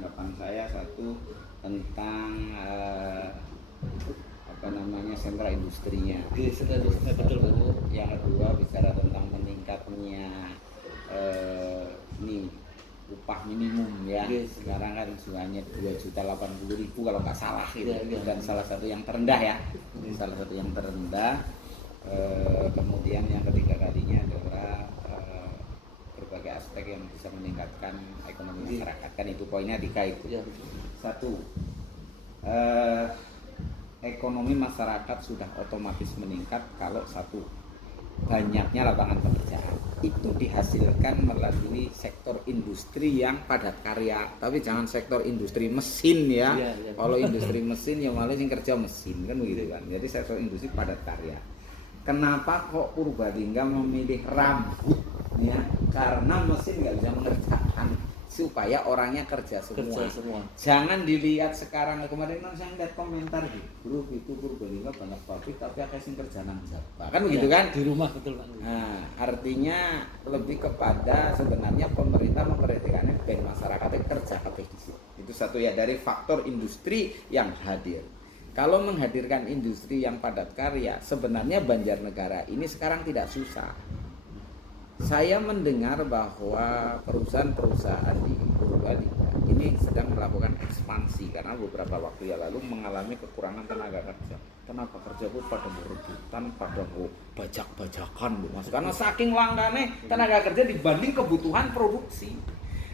tanggapan saya satu tentang sentra industrinya. Sentra industri, betul. Yang kedua bicara tentang meningkatnya upah minimum ya. Sekarang kan hanya 2.080.000 kalau nggak salah gitu. Dan salah satu yang terendah ya. Salah satu yang terendah. Kemudian yang ketiga kalinya adalah berbagai aspek yang bisa meningkatkan ekonomi masyarakat, kan itu poinnya tiga itu. Satu, ekonomi masyarakat sudah otomatis meningkat kalau satu, banyaknya lapangan pekerjaan itu dihasilkan melalui sektor industri yang padat karya. Tapi jangan sektor industri mesin ya. Kalau industri mesin ya malah yang kerja mesin kan begitu kan. Jadi sektor industri padat karya. Kenapa kok Purbalingga memilih rambut ya? Karena mesin nggak bisa mengerjakan, supaya orangnya kerja semua. Jangan dilihat sekarang, kemarin saya lihat komentar di grup itu Purbalingga banyak pabrik tapi akeh sing kerja nang Jawa. Kan begitu kan? Di rumah betul Pak. Nah, artinya lebih kepada sebenarnya pemerintah memperhatikannya ben masyarakatnya kerja kabeh di situ. Itu satu ya, dari faktor industri yang hadir. Kalau menghadirkan industri yang padat karya, sebenarnya Banjarnegara ini sekarang tidak susah. Saya mendengar bahwa perusahaan-perusahaan di Purbalingga ini sedang melakukan ekspansi karena beberapa waktu yang lalu mengalami kekurangan tenaga kerja. Tenaga kerja itu pada berebutan, pada bajak-bajakan, Mas. Karena saking langkanya tenaga kerja dibanding kebutuhan produksi.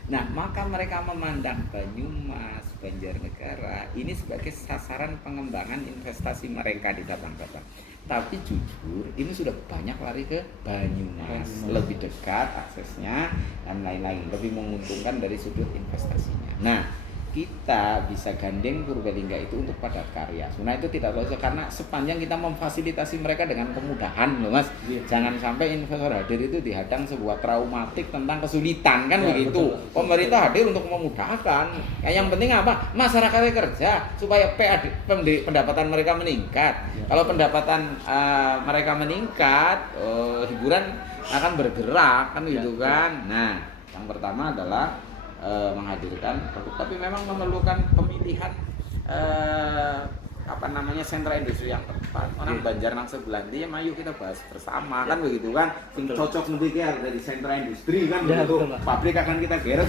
Nah, maka mereka memandang Banyumas, Banjarnegara ini sebagai sasaran pengembangan investasi mereka di Batang-Batang. Tapi jujur, ini sudah banyak lari ke Banyumas, lebih dekat aksesnya dan lain-lain, lebih menguntungkan dari sudut investasinya. Nah, kita bisa gandeng Purbalingga itu untuk padat karya. Sebenarnya itu tidak logis karena sepanjang kita memfasilitasi mereka dengan kemudahan loh Mas. Jangan sampai investor hadir itu dihadang sebuah traumatik tentang kesulitan kan begitu. Betul. Pemerintah hadir untuk memudahkan. Yang penting apa? Masyarakatnya kerja supaya pendapatan mereka meningkat. Kalau pendapatan mereka meningkat, hiburan akan bergerak kan gitu kan. Nah, yang pertama adalah menghadirkan produk, tapi memang memerlukan pemilihan sentra industri yang tepat. Orang Banjar nang sebelah dia, ayo kita bahas bersama kan begitu kan. Cocok lebih ya dari sentra industri kan begitu. Pabrik akan kita garap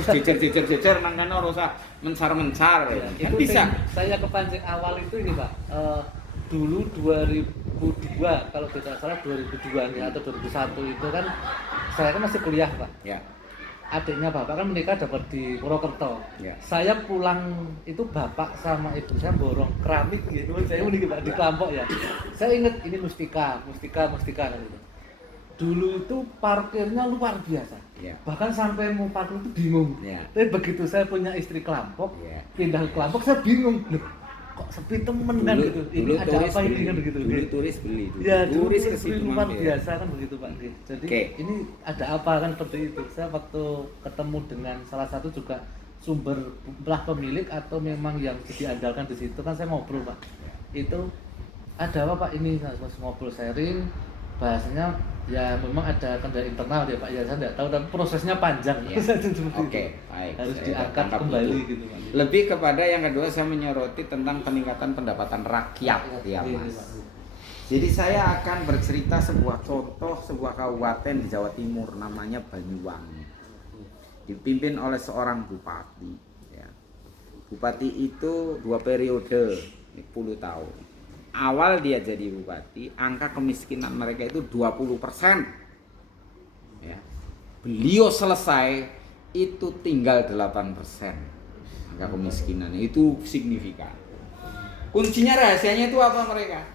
jejer nang kana ora usah mencar-mencar ya. Kan bisa. Saya kepancing awal itu ini Pak. Dulu 2002 kalau tidak salah 2002 nih atau 2001 itu kan saya kan masih kuliah Pak. Ya. Adiknya bapak kan menikah dapat di Purwokerto. Saya pulang itu bapak sama ibu saya borong keramik gitu. Saya menikah Pak di Kelampok ya. Saya ingat ini mustika kan gitu. Dulu itu parkirnya luar biasa. Bahkan sampai mau parkir itu bingung. Tapi begitu saya punya istri Kelampok, pindah ke Kelampok saya bingung. Loh, kok sepi temen kan gitu. Ini ada apa ini kan begitu. Dulu turis beli. Ya, turis luar biasa kan begitu Pak. Jadi ini ada apa kan seperti itu. Saya waktu ketemu dengan salah satu juga sumber belah pemilik atau memang yang diandalkan di situ kan saya ngobrol Pak. Itu ada apa Pak ini ngobrol sharing bahasanya ya memang ada kendala internal ya Pak ya saya tidak tahu dan prosesnya panjang. Oke, baik. Harus diangkat kembali gitu Pak. Lebih kepada yang kedua saya menyoroti tentang peningkatan pendapatan rakyat ya Mas. Jadi saya akan bercerita sebuah contoh sebuah kabupaten di Jawa Timur namanya Banyuwangi. Dipimpin oleh seorang bupati ya. Bupati itu 2 periode 10 tahun. Awal dia jadi bupati, angka kemiskinan mereka itu 20%. Ya. Beliau selesai itu tinggal 8%. Angka kemiskinannya itu signifikan. Kuncinya rahasianya itu apa mereka?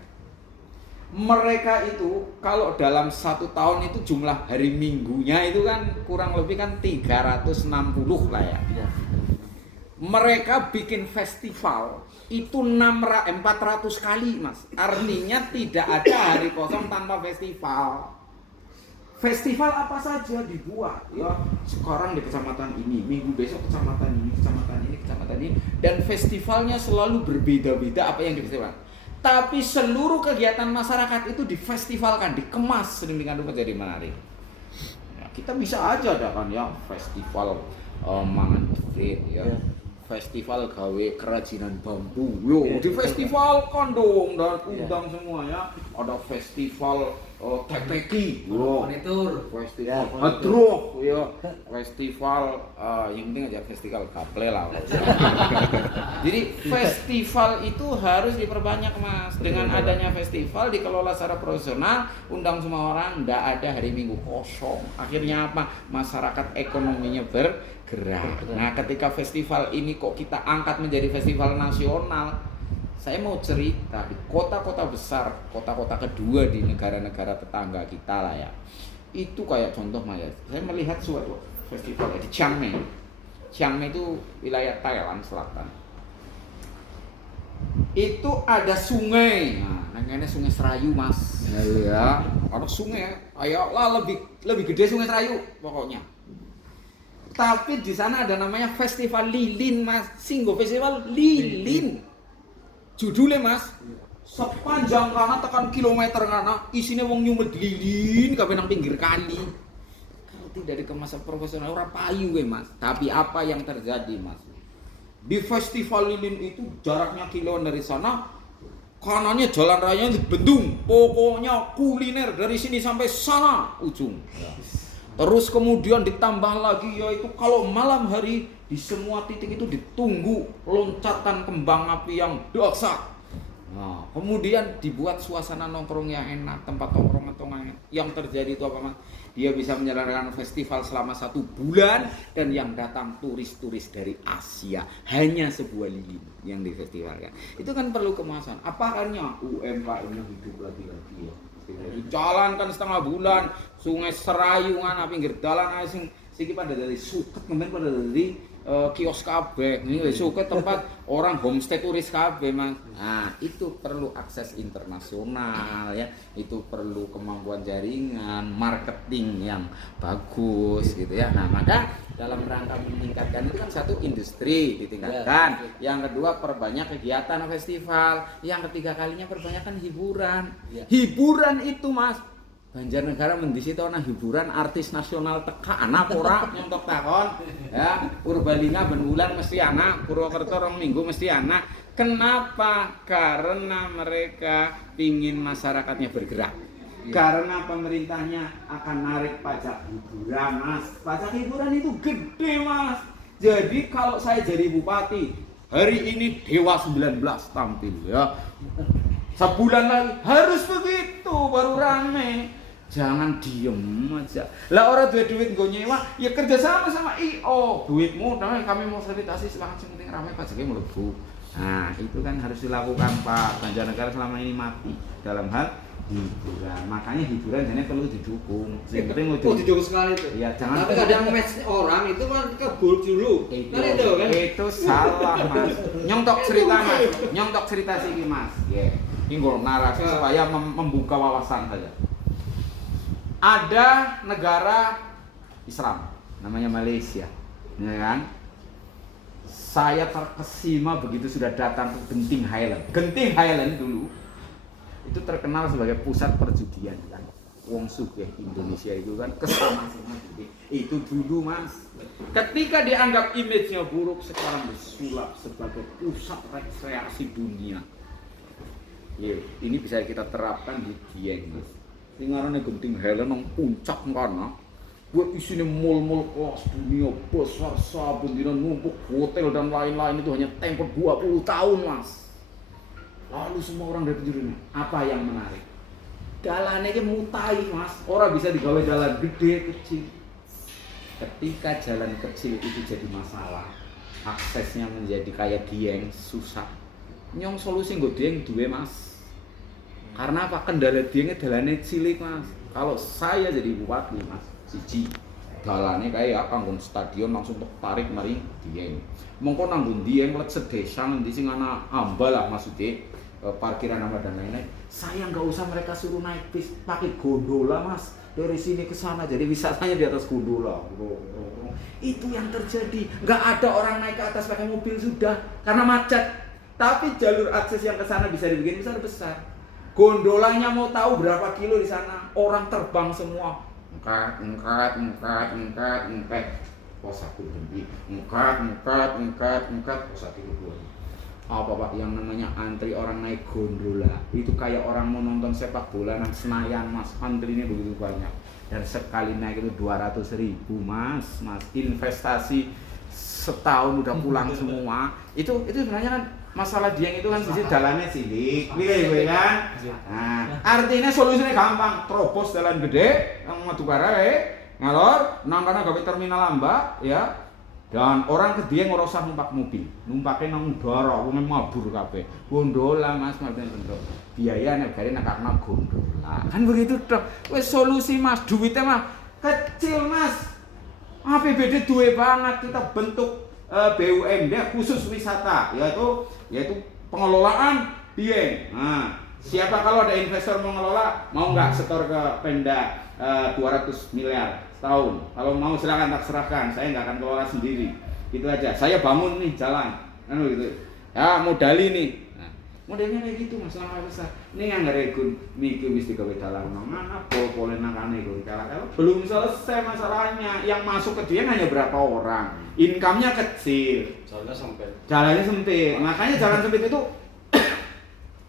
Mereka itu kalau dalam 1 tahun itu jumlah hari minggunya itu kan kurang lebih kan 360 lah ya. Mereka bikin festival itu 400 kali Mas. Artinya tidak ada hari kosong tanpa festival. Festival apa saja dibuat ya. Sekarang di kecamatan ini, minggu besok kecamatan ini, kecamatan ini, dan festivalnya selalu berbeda-beda apa yang difestivalkan. Tapi seluruh kegiatan masyarakat itu difestivalkan, dikemas sedemikian rupa jadi menarik. Ya, kita bisa aja ada kan ya festival mangan deret ya. festival gawe kerajinan bambu. Yo, di festival kondom dan undang semua ya. Ada festival tepeki, yo. Festival hadroh, yo. Festival yang penting aja festival gaple lah. Jadi festival itu harus diperbanyak, Mas. Dengan adanya festival dikelola secara profesional, undang semua orang, ndak ada hari Minggu kosong. Akhirnya apa? Masyarakat ekonominya bergerak. Nah, ketika festival ini kok kita angkat menjadi festival nasional, saya mau cerita di kota-kota besar, kota-kota kedua di negara-negara tetangga kita lah ya. Itu kayak contoh Maya, saya melihat suatu festival di Chiang Mai. Chiang Mai itu wilayah Thailand Selatan. Itu ada sungai, nah namanya Sungai Serayu, Mas. Ya, ada sungai, ayolah lebih gede Sungai Serayu pokoknya. Tapi di sana ada namanya Festival Lilin, Mas. Singgo Festival Lilin. Judulnya, Mas, sepanjang kana tekan kilometer kana isine wong nyumet lilin kabeh nang pinggir kali. Kalau tidak dikemas profesional ora payu we, Mas. Tapi apa yang terjadi, Mas? Di Festival Lilin itu jaraknya kiloan dari sana, kanannya jalan raya dibendung. Pokoknya kuliner dari sini sampai sana ujung. Terus kemudian ditambah lagi yaitu kalau malam hari di semua titik itu ditunggu loncatan kembang api yang dahsyat. Nah, kemudian dibuat suasana nongkrong yang enak, tempat nongkrong enak. Yang terjadi itu apa, Mas? Dia bisa menyelenggarakan festival selama 1 bulan dan yang datang turis-turis dari Asia. Hanya sebuah lilin yang difestivalkan. Itu kan perlu kemasan. Apa akhirnya UMKM-nya hidup lagi ya. Dijalankan setengah bulan, Sungai Serayu ngana pinggir dalan sing siki pada dari suket kemudian pada dari kios kabeh. Ini suket tempat orang homestay turis kabeh, Mas. Nah, itu perlu akses internasional ya. Itu perlu kemampuan jaringan, marketing yang bagus gitu ya. Nah, maka dalam rangka meningkatkan itu kan satu industri ditingkatkan, yang kedua perbanyak kegiatan festival, yang ketiga kalinya perbanyakkan hiburan. Hiburan itu, Mas, Banjarnegara mendisi tau hiburan artis nasional teka anak ora nyontok takon ya Purbalingga ben wulan mesti anak, Purwokerto rong minggu mesti anak. Kenapa? Karena mereka ingin masyarakatnya bergerak. Karena pemerintahnya akan narik pajak hiburan, Mas. Pajak hiburan itu gede, Mas. Jadi kalau saya jadi bupati, hari ini Dewa 19 tampil ya. Sebulan lagi harus begitu baru rame. Jangan diem aja. Lah orang duit nggo nyewa, ya kerja sama IO. Duitmu, nah kami mau fasilitasi silakan sing penting rame pajaknya mlebu. Nah, itu kan harus dilakukan, Pak. Banjarnegara selama ini mati dalam hal hiburan. Makanya hiburan jadi perlu didukung. Yang penting didukung sekali itu. Iya, jangan. Tapi kadang match orang itu kan kebul dulu. Itu kan. Itu salah, Mas. Nyontok cerita, Mas. Nyontok cerita sih, Mas. Ya. Ini nggo narasi supaya membuka wawasan saja. Ada negara Islam namanya Malaysia, ya kan? Saya terkesima begitu sudah datang ke Genting Highland. Genting Highland dulu itu terkenal sebagai pusat perjudian kan. Wong sugih Indonesia itu kan kesana itu dulu, Mas. Ketika dianggap image-nya buruk, sekarang disulap sebagai pusat rekreasi dunia. Ya, ini bisa kita terapkan di Dieng, Mas. Sing ngarane Genting Highland nang puncak kana. Buat isinya mall-mall kelas dunia besar, sabundiran numpuk, hotel dan lain-lain itu hanya tempo 20 tahun, Mas. Lalu semua orang dari penjuru ini, apa yang menarik? Dalannya mutai, Mas. Orang bisa digawe jalan gede, kecil. Ketika jalan kecil itu jadi masalah, aksesnya menjadi kayak Dieng, susah. Nyong solusi nggo Dieng duwe, Mas. Karena apa? Kendala Diengnya dalane cilik, Mas. Kalau saya jadi bupati, Mas, siji dalane kayak kanggo stadion langsung tertarik mari Dieng. Mongko nanggung Dieng let sedesa ngendi sing ana ambal lah maksudnya parkiran apa dan lain-lain. Saya nggak usah mereka suruh naik bis, pakai gondola, Mas. Dari sini ke sana jadi wisatanya di atas gondola. Itu yang terjadi. Nggak ada orang naik ke atas pakai mobil sudah karena macet. Tapi jalur akses yang ke sana bisa dibikin besar. Gondolanya mau tahu berapa kilo di sana, orang terbang semua, engkat. pos 1 Dembi, ngkat, pos 1 Lubuk. Apa Pak yang namanya antri orang naik gondola itu kayak orang mau nonton sepak bola nang Senayan Mas, antrinya begitu banyak dan sekali naik itu 200.000 Mas, investasi setahun udah pulang semua itu sebenarnya kan masalah Dieng itu kan sisi jalannya silik, gitu kan. Nah, artinya solusinya gampang, terobos jalan gede yang Madukara ngalor, nang kana gawe terminal lambak ya. Dan orang ke Dieng ora usah numpak mobil, numpake nang udara, wong mabur kabeh. Gondola Mas, bentuk. Biaya negara nak karena gondola. Kan begitu tok. Wis solusi Mas, duitnya mah kecil Mas. APBD duwe banget kita bentuk BUMD khusus wisata yaitu pengelolaan Dieng. Nah, siapa kalau ada investor mengelola mau nggak setor ke Pemda 200 miliar setahun. Kalau mau silakan tak serahkan, saya nggak akan kelola sendiri. Gitu aja. Saya bangun nih jalan, kan gitu. Ya modali nih. Nah, modelnya kayak gitu Mas langkah besar. Ini yang ngeregun miki wis digawe dalan mana pol-pole nangane gon kalau belum selesai masalahnya. Yang masuk ke dia hanya berapa orang. Income-nya kecil. Jalannya sempit. Makanya jalan sempit itu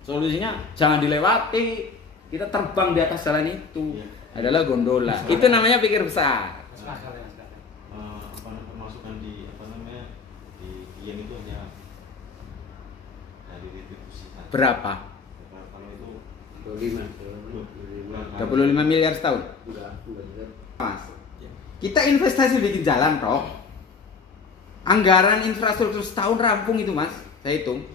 solusinya jangan dilewati. Kita terbang di atas jalan itu. Adalah gondola. Itu namanya pikir besar. Pemasukan di Dieng itu hanya dari retribusi. Berapa? Kalau itu 25 miliar setahun. Mas. Kita investasi bikin jalan toh. Anggaran infrastruktur setahun rampung itu Mas. Saya hitung.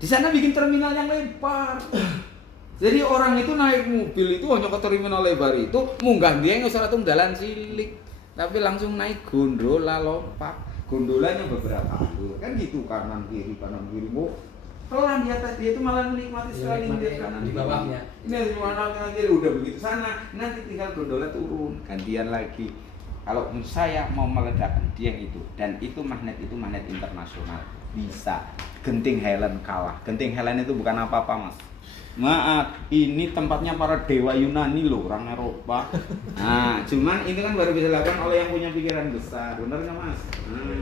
Di sana bikin terminal yang lebar. Jadi orang itu naik mobil itu hanya ke terminal lebar itu munggah Dieng ora tung dalan cilik, tapi langsung naik gondola lompat. Gondolanya beberapa alur. Kan gitu kanan kiri. Pelan di atas dia itu malah menikmati sekali di kanan di bawahnya. Ini semua kanan kiri udah begitu sana, nanti tinggal gondola turun, gantian lagi. Kalau saya mau meledakkan Dieng itu dan itu magnet internasional bisa. Genting Helen kalah. Genting Helen itu bukan apa-apa Mas. Maaf, ini tempatnya para dewa Yunani loh, orang Eropa. Nah, cuman ini kan baru bisa dilakukan oleh yang punya pikiran besar, benar nggak Mas?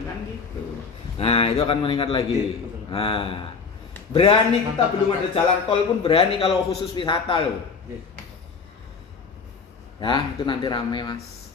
Kan gitu. Nah, itu akan meningkat lagi. Nah, berani kita belum ada jalan tol pun berani kalau khusus wisata loh. Ya, itu nanti rame Mas.